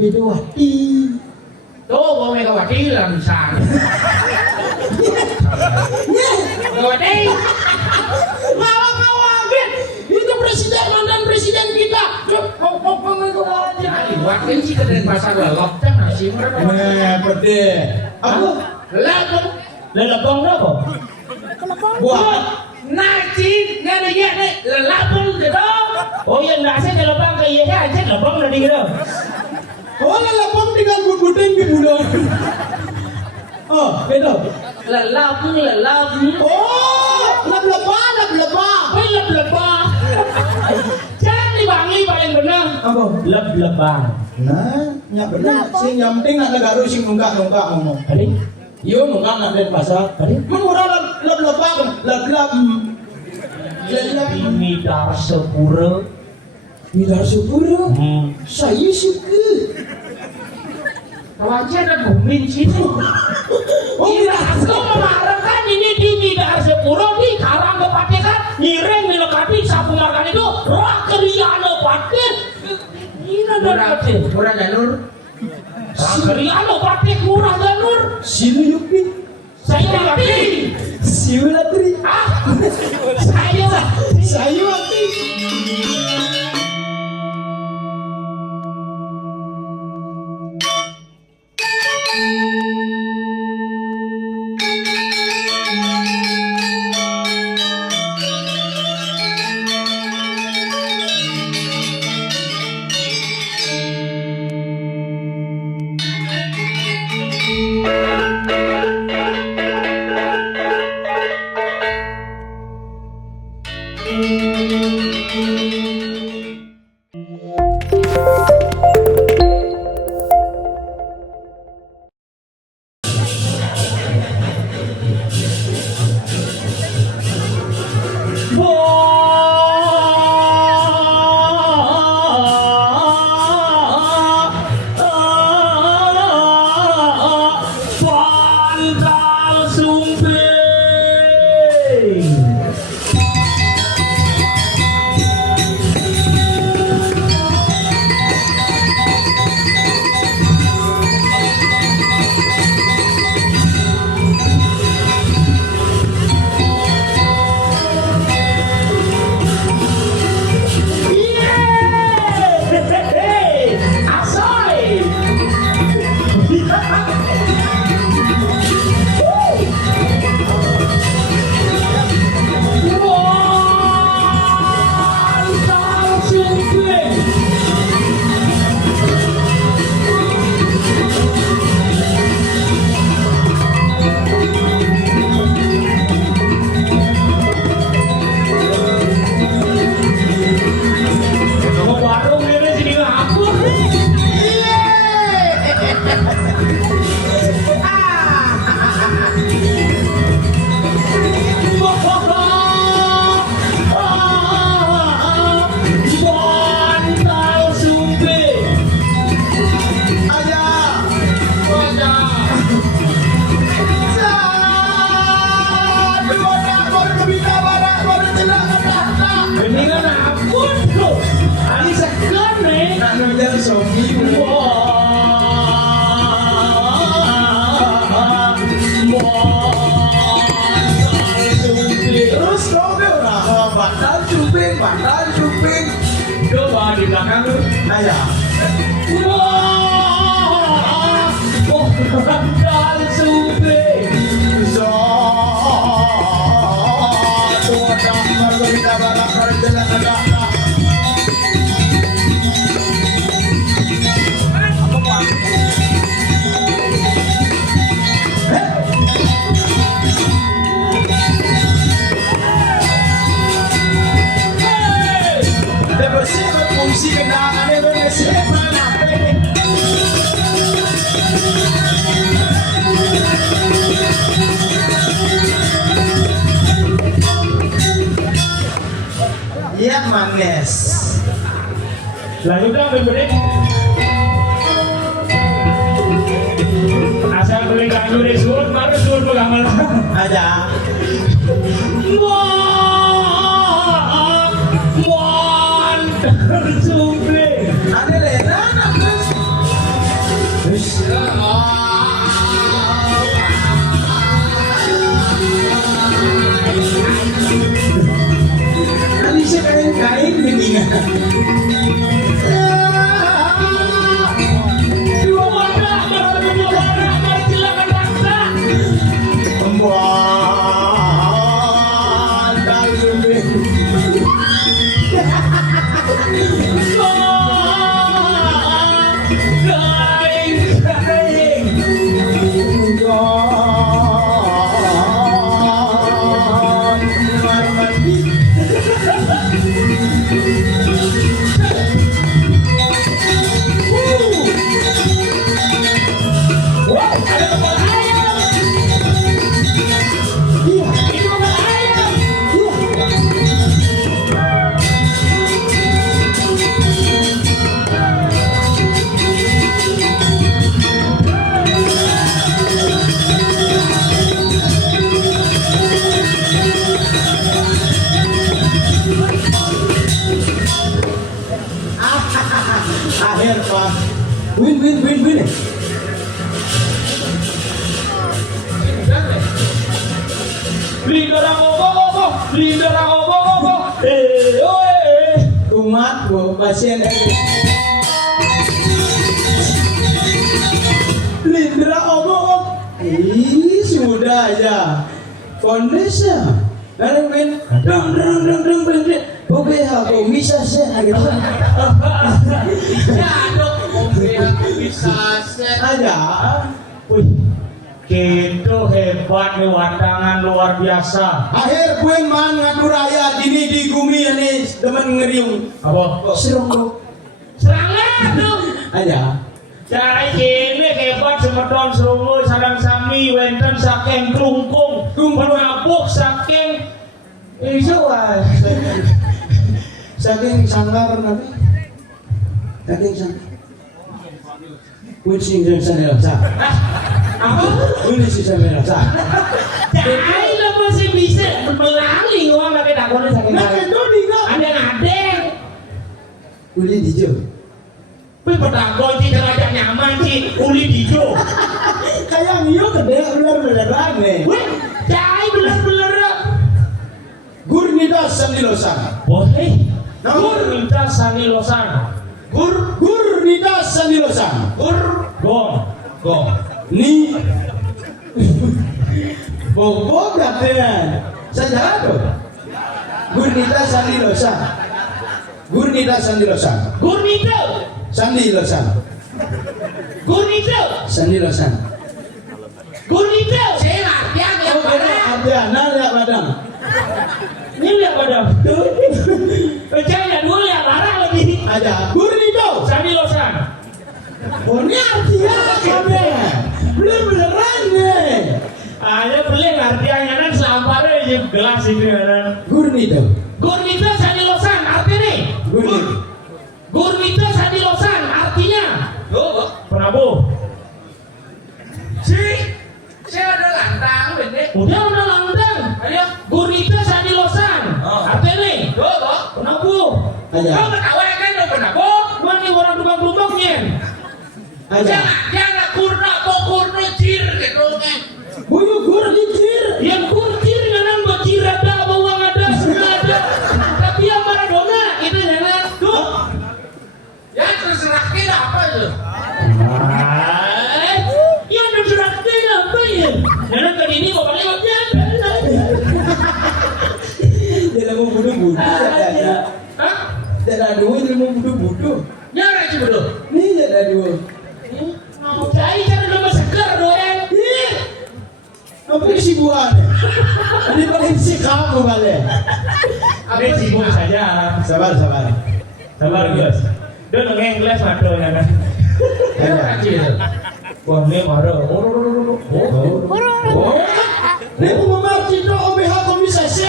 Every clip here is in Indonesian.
Megawati. Tuh, gua Megawati langsung. Megawati. Ngawang-ngawangin. Itu presiden mantan presiden kita. Kok Megawati. Wakil sih keren pasar lelok kan masih mereka. Pede. Aku Lelok. lelapang apa? Buat Nasi ngene ya nek lelapang gitu. oh yang nasi lelapang kayak aja lelapang tadi gitu. Oh lelapang tinggal budeng di bulan. Oh betul. Lelapang. Oh lelapang. Jangan dibangi paling benar. Apa? Lelapang. Nah, nyak benar. Sing yang penting nak negara sing nunggak ngomong. Tadi? Yo nunggak nak den pasar. Tadi? Menurut lelapang. Midar sepura. Midar sepura. Saya suka. Kawajan dan bumin sini. Tidak aku memarahkan ini di Midar sepura di karang kepatekan ngiring dilekati sapu makan itu roh keriano paten. Ini murah janur. Keriano paten murah janur. Sini Yupi. Saya mati. Siulatri. Saya mati. Bandar Juping. Coba di belakang lu. Nah ya. Bandar Juping. Fungsi kendaraan Indonesia mana? Iya manis. Lanjutkan berikutnya. Asal beli kayu di surut, baru surut pegangan Aja. Tersumpling. Ada lena, bagus. Tadi saya kain-kain geningan. Dua wadah, mari silakan bangsa. Pembuat dalubin. Akhir Pak. Win. Lindera obo. Umat pasien Lindra omong. Sudah aja. Kondisi. Win. Dong. Oke, aku bisa saya gitu. Bisa Aja. Wih, gitu hebat nih wadangan luar biasa. Akhir kuen man ngatur raya dini di gumi ini teman ngeriung. Apa? Serong Serangan dong. aja. Cara ini hebat semedon serungu sarang sami wenten saking klungkung menabuk saking iso wae. Saking sanggar nabi. Saking sanggar. Kucing dan sandal sah. Apa? Ini sih sandal sah. Cai lah masih bisa melalui uang lagi dakonnya saking Nah itu nih ada. Uli dijo. Tapi pedagol sih kerajaan nyaman sih uli dijo. Kayak mio gede bener-beneran nih. Wih, cai bener-bener. Gurnita Sandilosan. Boleh. Gur minta Sani Losana. Gurnita Sandilosan. Gong. Ni Bobo berarti sejarah tuh. Gurnita Sandilosan. Gurnita Sandilosan. Saya latihan ya Oh, ada lihat badan. Ini lihat pada. Percaya dulu lihat arah lagi. Ada Gurnito. Sani Losan. Oh, ini artinya kabe. Beneran nih. Ayo beli artinya kan selamparnya aja gelas ini kan. Gurnito. Gurnita Sani Losan artinya nih. Gurnita Sani Losan artinya. Penabuh. Saya ada lantang, bener. Udah lantang. Ayo, Gurnita Sani Losan. Artinya nih. Penabuh. Aja. kau ketawa kan lo penabo? Mana orang tukang-tukangnya? Aja. Jangan kurno cir gitu kan. Buyu gur dicir. Yang kurcir dengan bacir ada, bawang ada, semua ada. Tapi yang Maradona itu jangan tuh. Ya terserah kita apa itu? Yang terserah kita apa ya? Jangan ke ini kok paling banyak. Dia mau budu-budu katanya. Hah? Dia dua dia mau budu-budu. Nyara sih betul. Nih dia dua. Mau cari kan udah segar doang. Apa sih buahnya? Ini paling si kamu kali. Apa sibuk saja. Sabar. Sabar guys. Dia nengeng kelas mado ya kan. Nyara sih itu. Wah ini mado. Ini pemerintah itu OBH kok bisa sih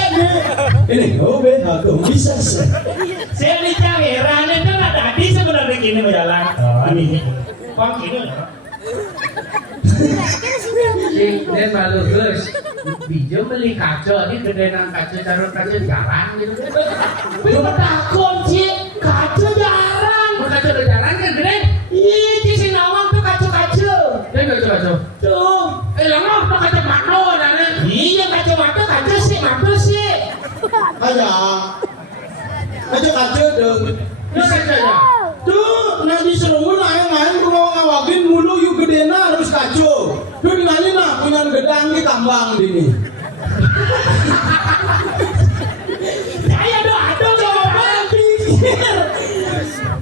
ini OBH kok bisa sih. Saya nih heran kan ada di sebenarnya gini berjalan. Ini. Bang ini. Dan malu guys. Bijo beli kaco, ini gedean kaco taruh kaco jalan gitu. Tapi takut sih kaca jarang. Kaco jalan kan gede. Ih, di Sinawang tuh kaca-kaca. kaca deh. Bisa saja. Tuh, nanti serungun lain-lain kalau ngawagin mulu yuk gedena harus kacau. Tuh dinanya nak punya gedang di tambang dini. Saya ada coba pikir.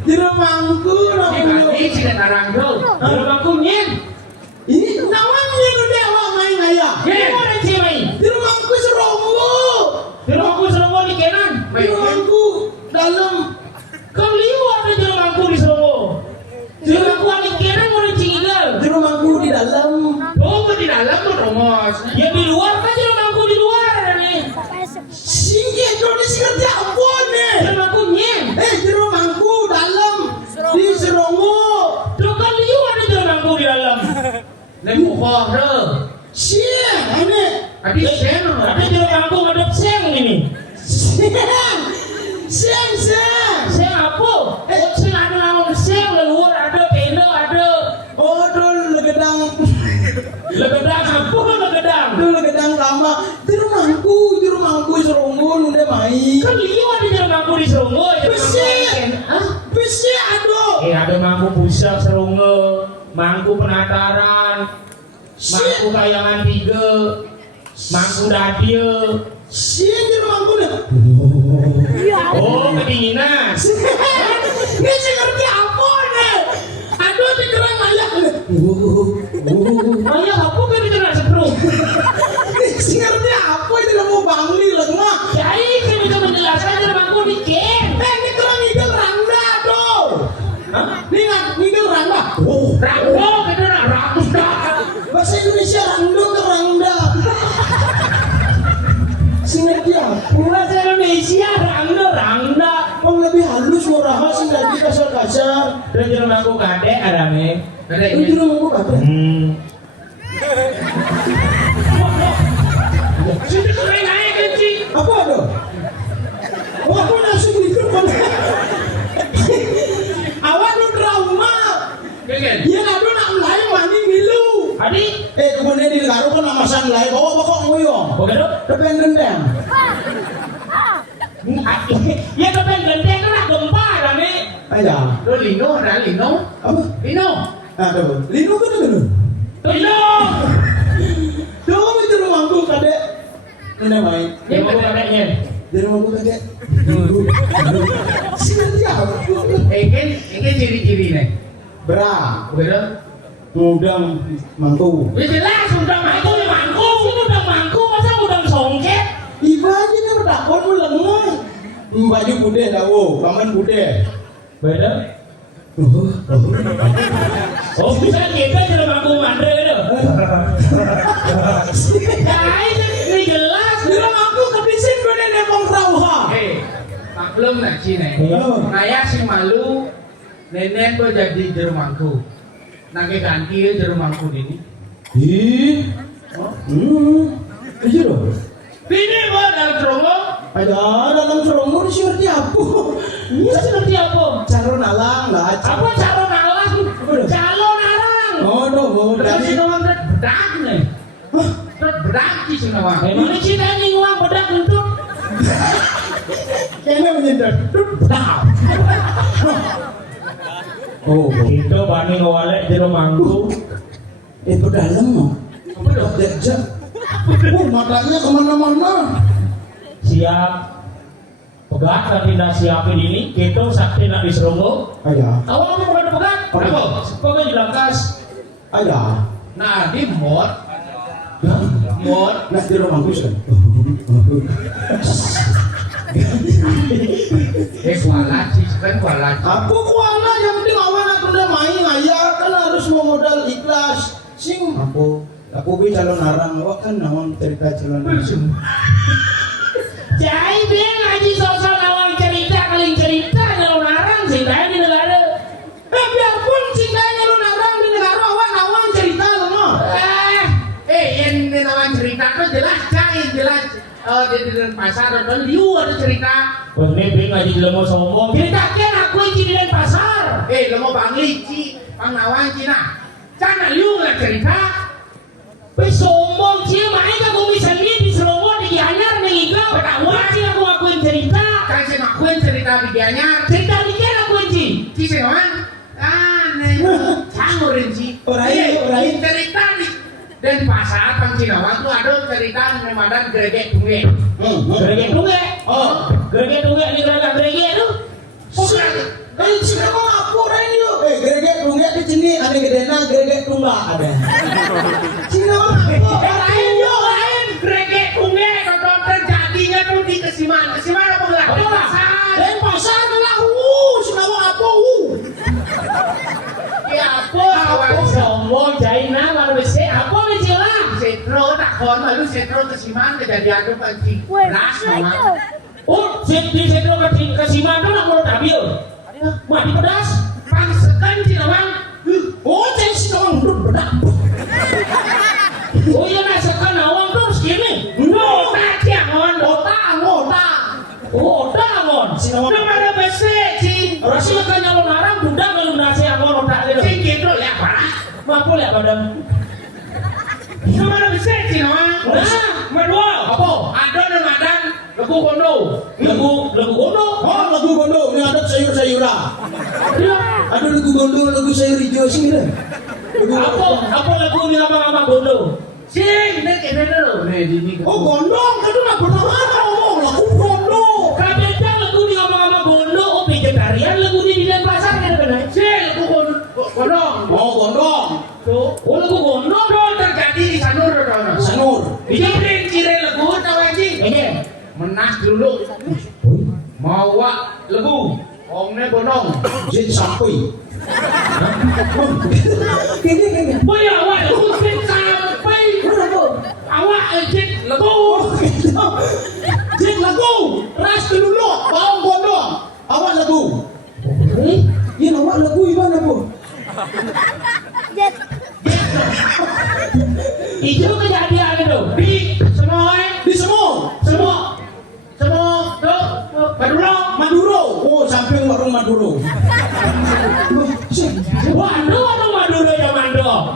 Di rumahku nak mulu. Ini sih narang tuh. Di rumahku nyen. Ini nawangnya udah awak main ayah. Ini mana sih main? Di rumahku serungu. Di rumahku Seronggo di Kenan. Di rumahku dalam. Kau liwat di rumahku di Seronggo. Di rumahku di Kenan mau di Cinggal. Di rumahku di dalam. Oh, di dalam tuh Romos. Ya di luar kan di rumahku di luar nih. Singgi Indonesia ngerti apa nih? Di rumahku nyen. Di rumahku dalam. Di serungu. Tuh kau liwat di rumahku di dalam. Nemu kok tuh. Siang ini. Tadi sen. Tapi di rumahku ada seng ini. Siang. Siang. Seng apa? Seng ada namun seng luar ada tenda ada. Oh, dulu legedang. Legedang apa legedang? Dulu legedang tambah. Di rumahku serungun udah main. Kan liwat di rumahku di Seronggo. Besi aduh. Ada mangku pusat Seronggo, mangku penataran, mangku kayangan 3, mangku radio. Siang di rumahku nih. Oh, kedinginan. Ini sih ngerti apa nih? Aduh, dikerang ayah nih. Ayah apa kan itu nak seprung? Ini sih ngerti apa? Ini mau bangli lengah. Jadi saya bisa menjelaskan di mangku di Ken. Ini kerang igel rangda tuh. Ini igel rangda. Ranggo kita nak rangda. Bahasa Indonesia rangdo ke rangda. Sing ngerti apa? Bahasa Indonesia rangda. Yang lebih halus murah sing lagi kasar-kasar. Dan di rumahku kadek ada nih. Ada Ini di ini. rumahku kata. Sudah keren naik kecil. Apa ada? Oh, aku langsung gitu kan. Awak lu trauma. Kengen. Dia ngadu nak lain mani milu. Adi, Kemudian di Garu kan namasan lain. Bawa kok nguyong. begitu? Depan dendam. Ya kepen gendeng kan gempa dah nih. Aja. Lo Lino ada Lino. Apa? Lino. Aduh. Lino kan dulu. Tolong. Tuh itu rumahku kadek. Ini main. Ya mau kadeknya. Di rumahku kadek. Siapa? Ini ciri-ciri nih. Berat. Betul. Udang mantu. Ya jelas udang mangku ya mangku. Ini udang mangku masa udang songket? Iba aja nih berdakon mu lengah. Baju bude dawo, paman bude. Beda. Oh bisa kita jadi mangku mandre gitu. Ya ini jelas. Bilang aku kepisin gue nenek bang rauha. Maklum nak Cina. Naya si malu. Nenek gue jadi jerumangku. Nangke ganti ya jerumangku ini. Ih. Iya loh. Ini gua dalam Seronggo. Ada dalam seronggo sih ngerti apa? Ini sih ngerti apa? Calon alang lah. Apa calon alang? Calon alang. Oh no, Terus si dari. nawang bedak nih. Terus bedak si nawang. Ini Cina ini nguang bedak untuk. Kayaknya menyedot. Oh, Itu bani ngewalek di rumahku. itu dalam mah. Apa dong? Dejak. Oh, matanya kemana-mana. Siap. Pegat tadi nak siapin ini. Kita sakti nak di Seronggo. Ayah, Awal aku bukan pegat. Kenapa? Pokoknya dilangkas. ayah. Nah di mod. Nah di rumahku sih. Kualat sih kan kualat. Aku kuala yang penting awak nak udah main ayah kan harus mau modal ikhlas. Sing aku bi calon arang awak kan nawang cerita calon arang. Jadi dia ngaji sosok nawang cerita kali cerita nyalon arang sih di negara. Biarpun cintanya lu narang di negara awak nawang cerita loh. Yang namanya cerita kan jelas cair jelas. Di pasar dan liu ada cerita. Bos ini ngaji di lemah sombong. Cerita kan aku yang di pasar. Lo mau bangli ci, bang nawang Cina. Cana liu lah cerita. Sombong sih, makanya aku bisa lihat di Seronggo di Gianyar nih Iga. Ketawa sih aku ngakuin cerita. Kan saya ngakuin cerita cerita bikiannya. Cerita bikin aku Ci. Ci sewan. Aneh. Cangurin Ci. Orang cerita di dan pasar Pang Cinawan tuh ada cerita Ramadan gereget tungge. Gereget tungge. Oh, gereget tungge ini gereget tuh. Sini mau apa orang yuk? Gereget tunggal di sini ada gedena gereget tunggal ada. Sini mau apa? Lain yuk lain gereget tungge kalau terjadinya tuh di Kesiman apa gelar? Dan pasar lah sini mau apa? Ya apa? Sombong Jaina baru bisa apa nih Cila? Setro tak kon lalu setro Kesiman kejadian tuh panci. Ras mama. Oh, di Setro Kesiman tuh nak mau tampil. Mati pedas. Pangsekan Cinawan. Oh, cek si nawang bedak. Oh iya nak sekan awang terus gini. Tak ciangon. Otak ngon. Si nawang. Lu mana besek Ci? Rasanya kan nyalon narang budak belum nasi angon otak gitu. Ci gitu ya parah. Mampu lihat badan. Lu mana besek Cinawan? Nah, Madua. apa? Ada Ramadan lagu kondo. Lagu gono. Oh, lagu gondo ini ada sayur-sayuran. Ada lagu gondo, lagu sayur hijau sini deh. Apa lagu ni abang-abang gono? Sing, nek ini dulu. Nih ini. Oh, gondong, kan nak pertama ngomong lagu gondo. Kabeda lagu ni abang-abang gono. Oh, vegetarian lagu ni di Denpasar kan benar. Sing, lagu kondo. Oh, gondong. Tuh, oh lagu gono. Kondo terjadi di Sanur dono. Sanur. Dijemprin cire lagu tahu aja. Ini. Menas dulu. Mau wak lagu. Omne bonong. Jadi sampai. Gini. Boy awak lagu sing sampai. Awak ejek lagu. Jadi lagu. Ras dulu. Bawang gondong. Awak lagu. Ini awak lagu gimana bu? Itu kejadian itu. Di semua. Maduro. Oh, samping warung Maduro. Waduh, ada Maduro ya Mando.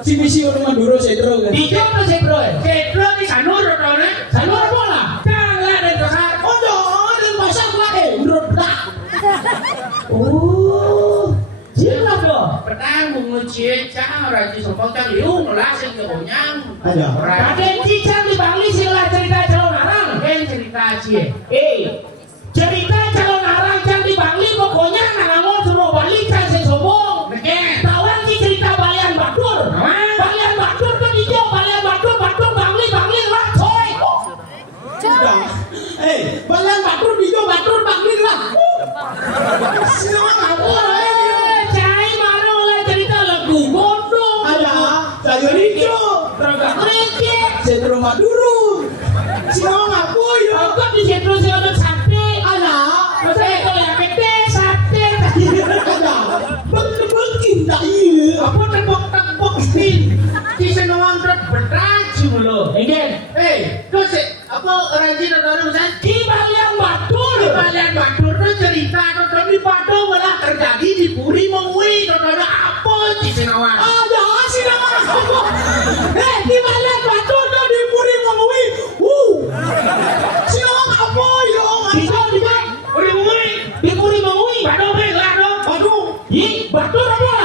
Si misi warung Maduro setro kan. Di mana sih bro? Cedro di Sanur dono. Sanur bola. Jangan dan besar. Oh, jangan dan pasar lah menurut tak. Oh, jelas dong. Petang bunga cie cang raji sombong cang liung langsung ke bonyang. Ada. Raden Cicang di Bali sila cerita calon arang. Yang cerita cie. Cerita calon arang cang di Bali pokoknya nangamon suruh Bali cang sing sombong. Neken. Tawan ki cerita Balian Batur. Balian Batur kan hijau, Balian Batur Bangli lah coy. Sudah. Balian Batur hijau Batur Bangli lah. Semua ngapur Cai mana oleh cerita lagu bodong. ada sayur hijau. Teragak kerja. Setro Maduro. Semua ngapur ya. Aku di situ sih ada sate. Ada. Masa itu ya pete sate. Ada. Betul-betul tak iya. Apa tembok pin? Di senawang truk beraju lo. Again. Terus apa raji dono misalnya? Di Balian Batur. Di Balian Batur tuh cerita dono di Padang malah terjadi di Puri Mengui dono apa di senawang? Ada sih nama. Di Balian Batur tuh di Puri Mengui. Semua ngapur yo. Di mana? Puri Mengui. Di Puri Mengui. Padang lah dong. Aduh. Batur apa?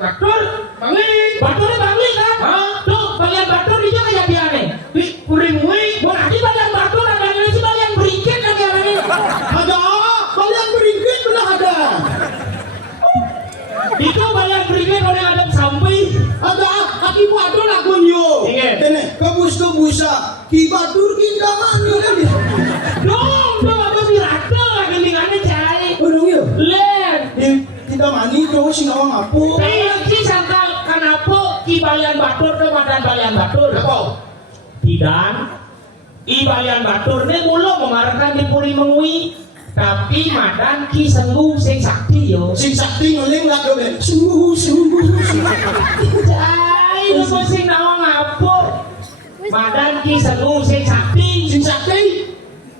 Batur Bangli. Batur Bangli kan? Tuh Balian Batur itu kejadiannya. Di Puri Mengui. Berarti Balian Batur ada yang sih Balian Beringkit lagi orangnya. Ada. Balian Beringkit benar ada. Itu Balian Beringkit orang ada sampai. Ada. Kaki Batur lagunya. Ingat. Ini kebus-kebusa. Ki Batur kita mana kan? Dong apa sih rata lagi lingannya cai. Udah yuk. Len. Kita mani dong sih ngawang ngapur. Si sangkal kenapa Ki Balian Batur ke Madan Balian Batur? Apa? Tidak. Ki Balian Batur ini mula memarahkan di Puri Mengui. Tapi Madan Ki Sengguh sing sakti yo. Sing sakti nguling lah dong. Sungguh. Cai lu sing nawang ngapur. Madan Ki Sengguh sing sakti. Sing sakti.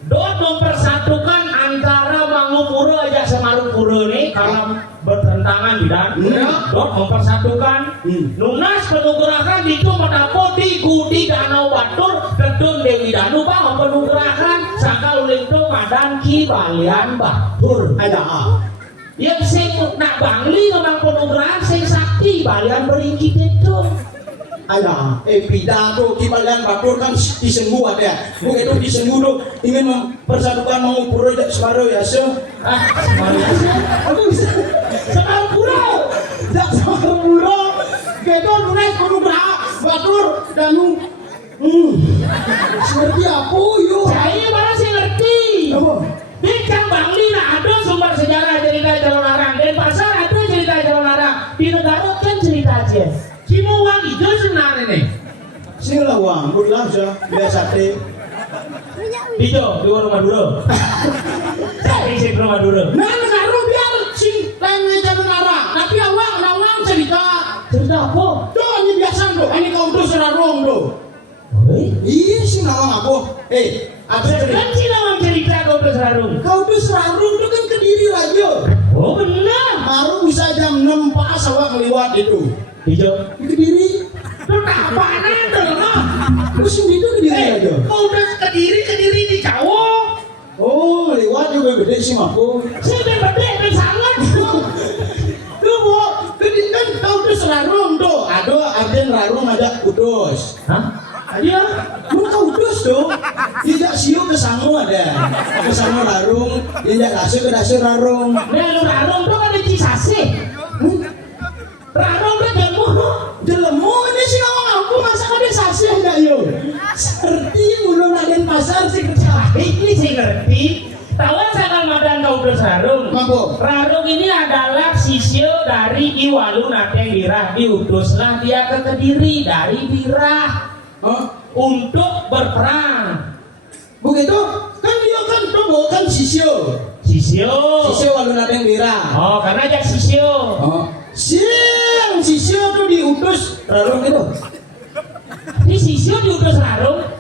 Dot mempersatukan antara Mangupura aja sama Marupura ini karena bertentangan bidan. Dot mempersatukan. Nunas penugerakan itu mendapat di Gudi Danau Batur. adun Dewi Danu bang penugrahan sakal uling tu madan ki balian batur Ada. yang sing nak bangli memang penugrahan sing sakti balian beringki itu Ada. Pidato kibalian batur kan disenggu ada. Begitu disenggu tuh ingin mempersatukan mau pura separuh ya so. aku bisa sekarang pura Tak sama pura. Kita mulai kudu batur danu. Seperti apa yuk? saya mana sih ngerti Apa? di Kang Bangli nah ada sumber sejarah cerita Jawa Larang dan pasar ada cerita Jawa Larang di negara kan cerita aja Cimuang itu sebenarnya nih. Sing lawang, bulan saja biasa sate. Dijo di warung Madura saya isi rumah Madura Nah, negara biar sing lain jalan larang. Tapi awang cerita. cerita apa? Tuh ini biasa tuh. Ini kau tuh serarong tuh. Iya sih nawang aku. Ada cerita. kan sih nawang cerita kau tuh serarung Kau tuh serarong tuh kan Kediri radio. oh benar Baru bisa jam 6 pas awak ngeliwat itu. Dijo Di Kediri. Lu tak apaan itu loh? Terus itu Kediri aja. Kau udah kediri di Jawa. Oh, ngeliwat juga gede sih aku. saya ben gede ben sangat Tuh bu, kan kau tuh serarong tuh. Ada rarung ada kudus. hah? Iya, lu kau kudus tuh. Tidak siu ke sangu ada. Ke sangu rarung, tidak lasu ke dasar rarung. nah lu rarung tuh kan di Cisasih rarung tuh jemu Jelemu ini sih ngomong aku masa ada sasih enggak yo. Serti mulu naden pasar sih kerja. ini sih ngerti tahuan sangat madan kau tuh serarung Mampu. Rarung ini adalah sisyo dari Iwalu Nateng Birah diutuslah dia ke Kediri dari Birah Oh, untuk berperang begitu kan dia kan tuh bukan sisyo. sisyo Sisyo walu naden bira. oh karena aja sisyo Oh, sisyo tuh diutus rarung itu. ini sisyo diutus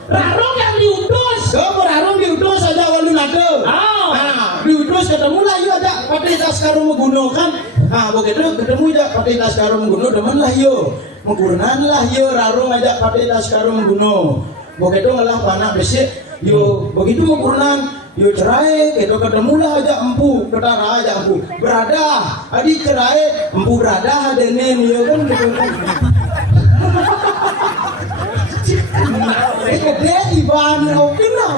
Rarung yang diutus Kau rarung diutus aja walu nade. oh Nah, diutus ketemu lah yo ada pakai tas karo mengguno kan. Nah, begitu ketemu aja pakai tas karo mengguno demen lah yo. Menggunakan lah yo rarung aja pakai tas karo mengguno. Begitu ngalah panak besik yo begitu menggunakan yo cerai gitu ketemu lah aja empu ketara aja empu berada adik cerai empu berada denen yo kan gitu kan. Gede Iban oke lah.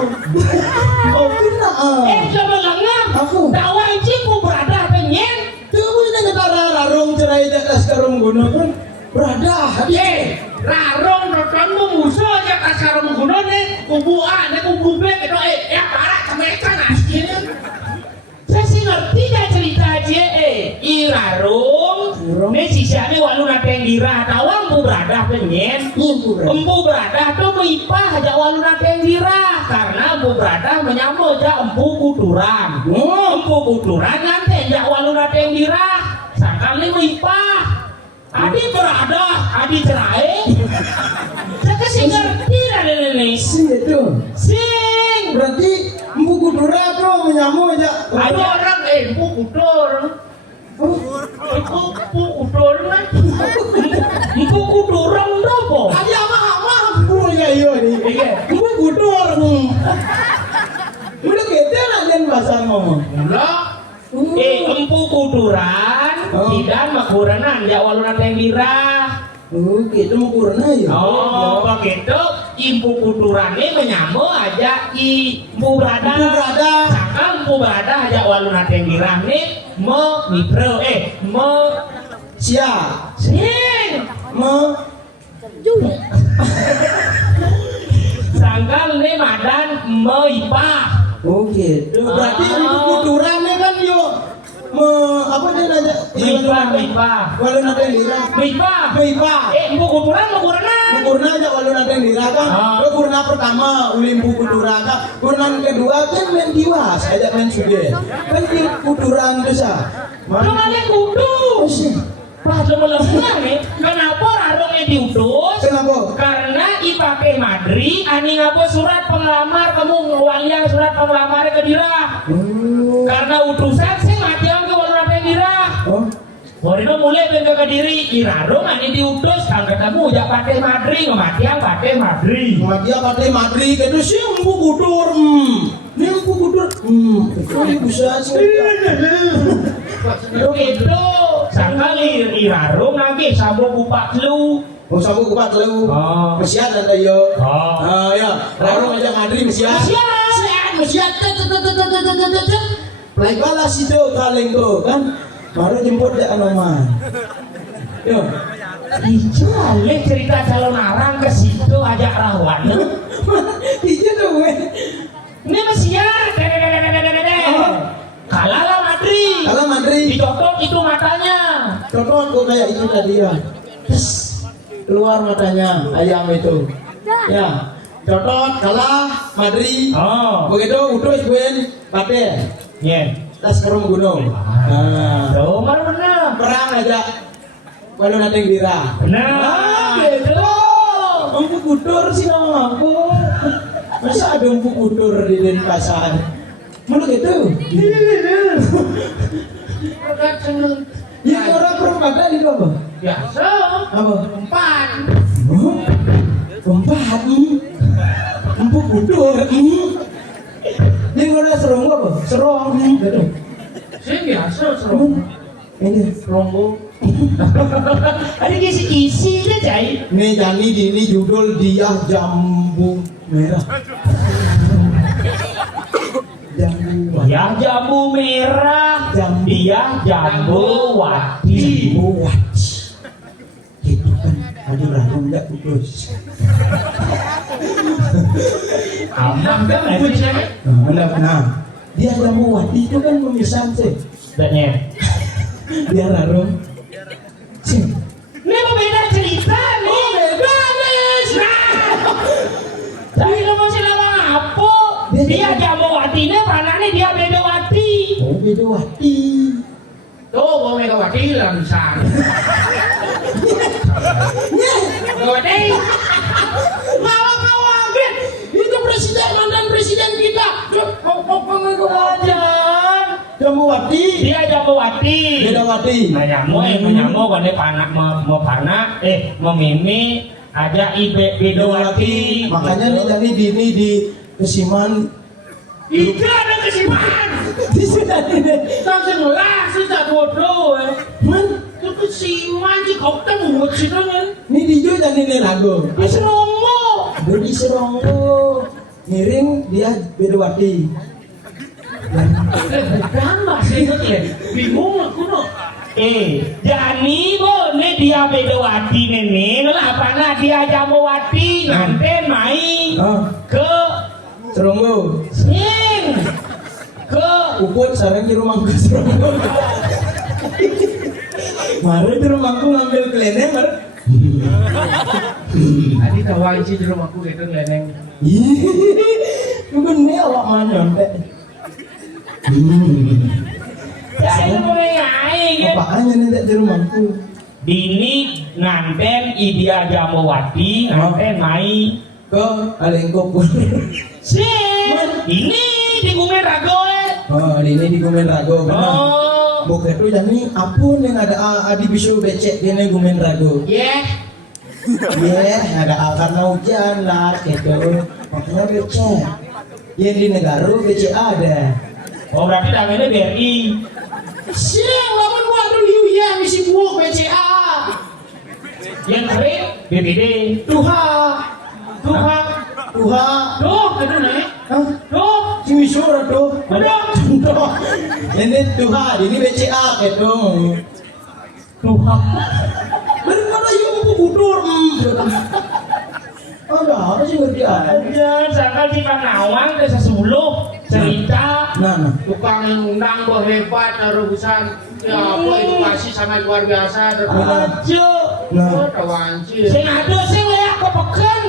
coba ngangam Aku. tawa ku berada penyen Tuh ini ketara rarung cerai di atas karung gunung kan berada Rarong nontonmu musuh aja kasar menggunakan nih kubu A, nih kubu B, gitu ya parah mereka nasinya. saya sih ngerti gak cerita aja Rarung ini sisanya walu nateng dirah tawa empu berada penyen empu berada tuh meipah aja walu nateng dirah karena empu berada menyambut aja empu kuturan empu kuturan nganten aja walu nateng dirah sakali meipah adi berada adi cerai saya kasih ngerti ada ini sing itu sing berarti empu kudura tuh menyamu aja Ada orang empu kudur. empu kuturan kan empu kuturan apa? ada apa empu ya iya nih empu kudur udah gede lah dan bahasa ngomong Enggak. empu kuturan tidak makuranan ya walu nateng dirah gitu mau kurna ya oh begitu impu kuturannya menyambung aja impu berada Impu berada. sangka impu berada aja walu nateng dirah nih mipro siap sing sangka nih madan meipah oh gitu berarti empu kudurannya kan yo apa dia nanya meipah walau nanti lira meipah empu kuturan makuranan kurna aja walau nanti lira kan lo kurna pertama ulimpu kuduran kan kurna kedua kan main diwas aja main suge kan di kuduran desa cuma dia kudus pas lemah nih kenapa rarungnya diutus kenapa karena ipake madri ani ngapa surat pengelamar kamu ngewalian surat pengelamar ke dirah karena utusan sih mati ke walu nateng dirah Warino mulai bengke ke diri iraro ngani diutus kang ketemu ya pate madri ngematiang pate madri. Dia pakai madri gitu sih empu kudur. Ini empu kudur. Ini bisa sih. Itu itu sangkali iraro lagi sabo kupak lu. Oh sabu kupat lu. Oh. Mesiat ada yo. Oh. Ya, raro aja madri mesiat. Mesiat. Play balas itu kaleng tuh kan. Baru jemput dia anoman. Yo. Ijo ale cerita calon arang ke situ ajak rawan. Iya tuh gue. Ini masih ya. Kalala madri. Kalau madri. Dicopot itu matanya. Cocok kok kayak itu tadi ya. Tes. Keluar matanya ayam itu. Ya. Cocok kalah madri. Oh. Begitu utus gue pate. Iya. Tas kerum gunung. Nah, Nomor benar. perang aja. Kalau nanti bira. Nah, gitu. Empu kudur sih nama aku. Masa ada empu kudur di Denpasar? Mana gitu? Agak seneng. Ya orang perempatan di apa? Biasa. Apa? Empat. Oh, empat. Empu kudur. Ini orang serong apa? Serong. Gitu. Saya biasa serong. Ini Seronggo. Ada kisi-kisi deh, Cai. Nih Jani ini judul dia jambu merah. Jambu merah. Ya jambu merah, dia jambu wati. Jambu wati. Itu kan ada rakyat nggak putus. Aman kan Itu di sana. Nah, dia jambu wati itu kan pemisah sih. Banyak. Dia rarum. Sih. Ini beda cerita nih. Beda nih. Tapi kamu masih lama apa? Dia jambu wati ini panahnya dia beda wati. Oh, beda wati. Tuh, gua Megawati langsung. Megawati. Kawan-kawan, itu presiden mantan presiden kita. Wajan. Jambu wati. Dia jambu wati. Beda wati. Menyamu kan panak mau panak memimi aja ibe beda wati. Makanya nih Jani di Kesiman. Ika ada kesiman. Di sana ini. Langsung lah, susah bodoh. Man, Itu kesiman sih, kau ketemu sih kan? ini di Jo Jani ini ragu. Bisa romo. Budi Seronggo ngiring dia beda wati. Bukan masih inget ya? Bingung aku no. Jani bo, ne dia beda wati nene, apa nah dia jambu wati, nanti main ke Seronggo. sing ke Uput sarang di rumahku Seronggo. Mari di rumahku ngambil keleneng mar. Tadi kawan sih di rumahku gitu leneng. Bukan nih awak mana sampai. saya mau ngai gitu. Apaan nih di rumahku? Dini nanten idia jambu wati, nanten main Ke alengkop. sing ini di Gumen Ragoe. Oh, ini di Gumen Rago. Oh, Bokeh tuh Jani apun yang ada adi bisu becek di Gumen Rago. Yeah. Ada karena hujan lah gitu. Makanya becek. Yang di negara becek ada. oh berarti namanya BRI. Siang lamun waduh liu ya misi buuk BCA. Yang kering BPD. Tuha. Tuhan. Tuha. Tuh, itu nih. Hah? Tuh. Si Misura tuh. Aduh. Tuh. Ini Tuha, ini BCA gitu. Tuhan. Daripada yang kudur. Ada apa sih ngerti aja? Aja, sangka si Panawang ke sesuluh cerita. Nah. Tukang yang undang bahwa hebat terusan. Ya apa edukasi sangat luar biasa. Aja. Oh, kawan sih. Sing adu sing leak kepekan.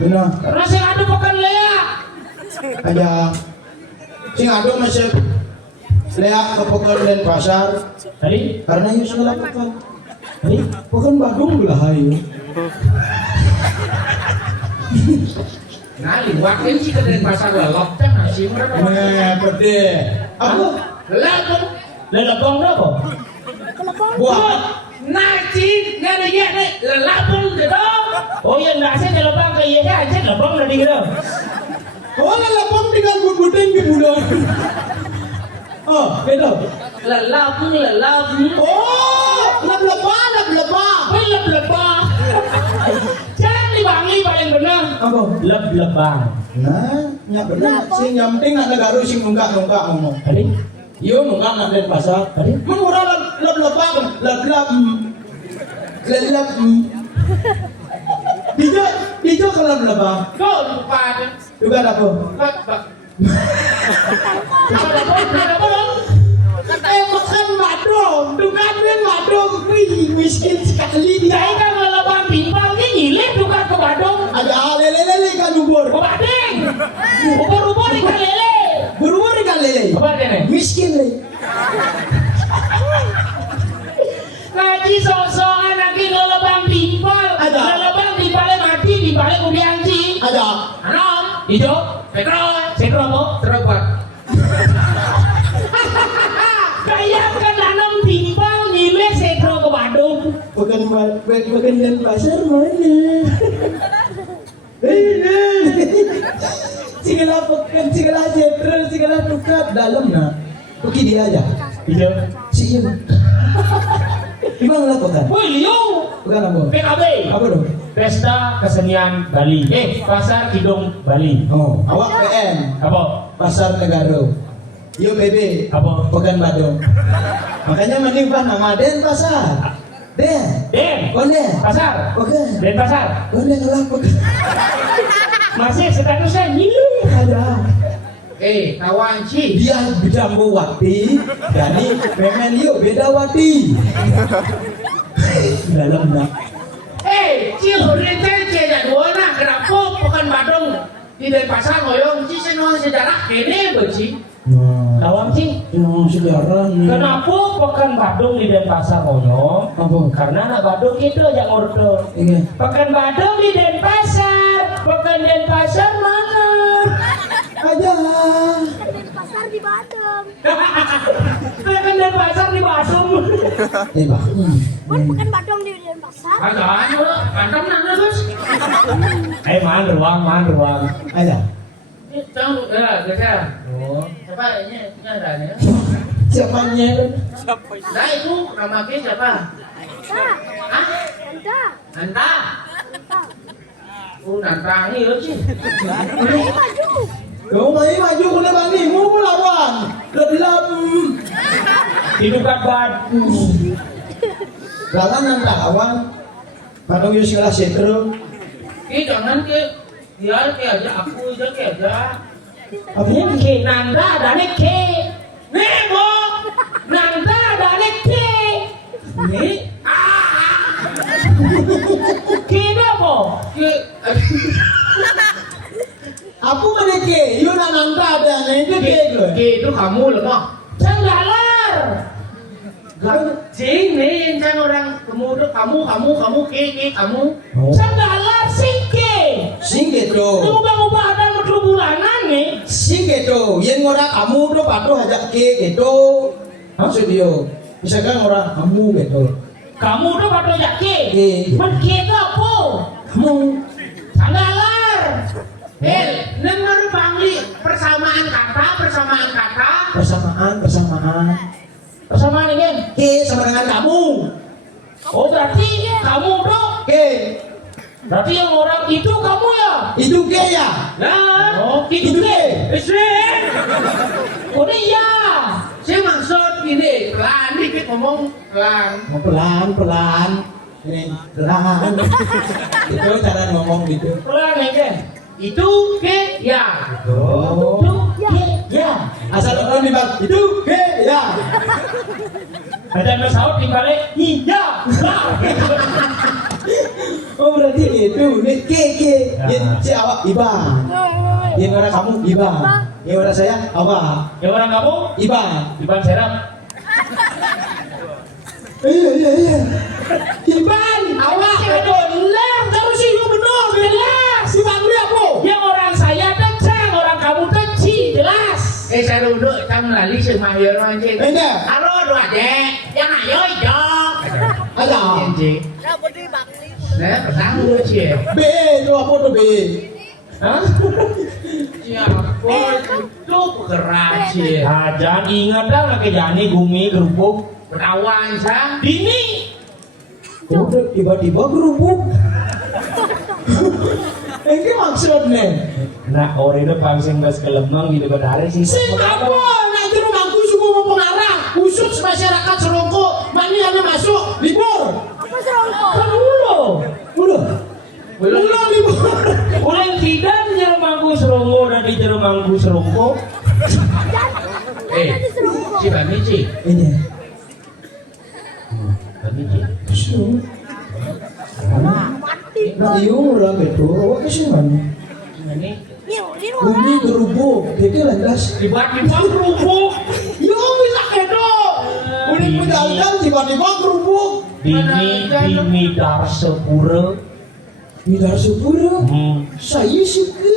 Benar. Karena sing adu pekan leak. Aja. Sing ado masih leak ke Pekan Denpasar. Tadi, Karena itu salah pekan. tadi. Pekan Badung belah ayo. Nah, liwatin sih ke Denpasar lelok kan masih mereka. Pede. Apa? Lelok tuh. Leak bong berapa? Buat. Naci ngene ya nek lelapun gitu. Oh yang nasi telepon ke iya aja telepon udah gitu. Oh lepon tinggal gudeng di bulan. Oh beda. Lelapun. Oh lebah. Leb-lebang. Jangan dibangi paling benar. Apa? Leb-lebang. Nah, nyak bener sing yang penting nak negara sing nunggak ngomong. Tadi? Yo nunggak nak den pasar. Tadi? Mun ora lebah. Lelap. Dijo kalau lebah. Kau lupa deh. Juga apa? Makan madong. Dukan men madong. Wih, miskin sekali dia. Saya kan lelebang timpal ini nyilik bukan ke Badung. Ada lele kan ubur. Ke Badeng. Ubur-ubur ikan lele. Buru-buru kan lele. Apa deh? Miskin le. Ngaji sosokan lagi lelebang timpal. Ada. Lelebang timpalnya mati, timpalnya kudianci. Ada. Anom, hijau, sekro apa? Terobak. Kayak kan nanam timpal nyilik sekro ke Badung. Bukan dan pasar mana? Segala pekan, segala jetro, segala tukar dalam nah. Oke dia aja. Hijau. Si iya. Gimana lah pekan? Woi Leo. Bukan apa? PKB. Apa dong? Pesta Kesenian Bali. Pasar Kidung Bali. Oh, awak PM. Apa? Pasar Negaro. Yo BB. Apa? Pekan Badung. Makanya mending pan nama Den pasar. Den. Konde. Pasar. Pekan. Den pasar. Konde kalah pekan. Masih statusnya nyilu. Ada. Kawan Ci. Dia bidambo wati. Dani memen yo beda wati. Dalam nak. Ci oriente dan dua kenapa Pekan Badung di Denpasar ngoyong Ci senang sejarah kene beci. Kawam sih. Sekarang. Kenapa Pekan Badung di Denpasar Oyong? Apa? Karena anak Badung itu yang order. Iya. Pekan Badung di Denpasar. Pekan Denpasar mana? Aja. Pasar di Badung. Pekan Denpasar di Badung. Bah. Bukan Badung di Denpasar. Agak antam nana bos. Man ruang. Aja. Tahu kerja. Oh, siapa ini? Ada nih. Siapanya? Nah itu nama ke siapa? Anta. Hah? Anta. Anta. Anta. Nanta ini loh Ci. Ayo maju. Kau maju kena bani, mau melawan. Lebih Hidup Badu. lawan nang lawan. Padahal yo segala setro. Jangan ke dia aja aku aja. Apa? Ke Nanda ada ke. Nemo. Nanda ada ke. Ini Kira apa? aku meneke, yo nang ada, nah itu ke. Itu kamu loh. Sanggalar. Cing nih yang orang kamu kamu. Sanggalar singke. Singge to. Ubah-ubah ada mutu bulanan nih. Singge to, yang orang kamu to patuh ajak ke gitu. Maksud dia, misalkan orang kamu gitu. Kamu tuh pada jaki. Iya. Apa? Kamu Sanggalar. Dengar bangli persamaan kata. Persamaan ini. ke sama dengan kamu. Oh berarti kamu tuh. Ke Berarti yang orang itu kamu ya? itu ke ya. Nah, Oh, itu itu ke. ke. Oh iya. Saya maksud gini, pelan dikit ngomong pelan. Mau pelan. Ini pelan. Itu cara ngomong gitu. Pelan ya kan? Itu ke ya. Oh. Ya. Asal orang di bawah itu ke ya. Ada pesawat di balik. Iya. Oh berarti itu nih ke. Yang si awak ibang. Yang orang kamu ibang. Yang orang saya awak. Yang orang kamu? Ibang. Iban Serap. Iya. Ibang. Awak benar. Terus itu benar. Jelas. Si Bang dia apa? Yang orang saya tecang, orang kamu teci. Jelas. Saya duduk cang lali semahir mancing. Ini. Aron dua aja. Yang ayo hijau. Ada. Ji. Nah, petang lu Ci. B itu apa tuh B? Hah? Ya, itu keras Ci. Nah, jangan ingat dah lagi jani gumi kerupuk Perawan sang. dini. Udah tiba-tiba gerubuk. Ini maksudnya. Nah, orang itu pangsing gas kelemang di dekat hari sih. Sing apa? Nanti rumahku semua mau pengarah. Khusus masyarakat Serongko. Mani ada masuk libur. Apa serongkok? Kan ulo. Udah. Ulang libur. Ulang tidak di Jero Mangku Serongko dan di Jero Mangku Serongko. Jangan di serongkok. Si Bani Ci. Ini. Tadi Ci. Su. Mati. Nah, iya orang itu. Awak kesini mana? Ini Ini Bumi gerubuk. Jadi lantas. Tiba-tiba kerupuk. Yo bisa kedo. Udah menjalankan tiba-tiba gerubuk. Dini Darsepura. Midar sepura. Saya suka.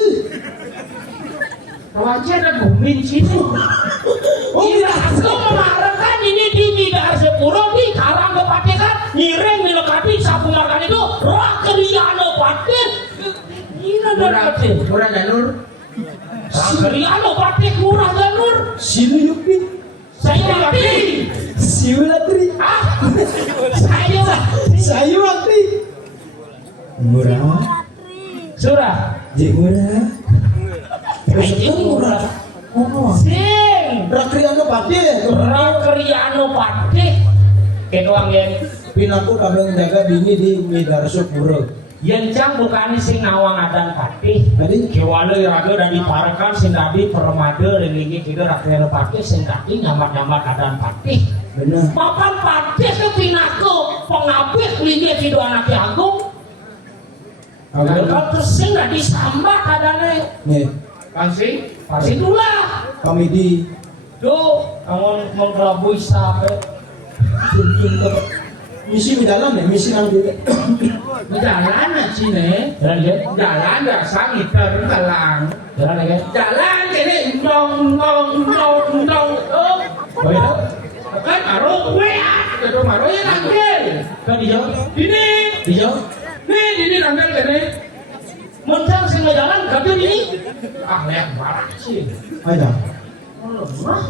Wajah ada gumin sini. Oh, Tidak asal memarahkan ini di Darsepura di Karang Kepatekan nyireng milokati sapu makan itu roh keriano paten. Ini Murah, ada murah Janur. keriano paten murah Janur. sini Yupi. Saya mati. Siulatri. Ah, saya Saya waktu. Murah. Ratri. surah. Jek murah. Terus Ayo, murah. Oh. Sing Rakriano pati. roh keriano paten. Kedoang yang Pinaku kabel jaga bini di Midar sepura. Yencang bukan sing nawang adan patih. Tadi Kewala raga dan diparekan sing tadi permada ringi juga rakyat patih sing tadi nyamat-nyamat adan patih. benar. Papan patih ke pinaku pengabih lingi tidak anak agung. Kalau terus sing nggak disambah adane Nih, Pangsi. pasti itulah. kami di Duh, kamu menggelabui sampai misi di dalam ya, misi nang di. Jalan aja sini. jalan ya, Jalan biasa ngiter galang. jalan ya. Jalan ini dong. Oh, Oh ya, kan karo kowe ah. Karo karo yang nangkel. kan dijawab, Ini. dijawab. Nih, ini nangkel kene. Moncang sing nggak jalan, kabel ini. Ah, leak barak sih. Ayo. Oh, lemah.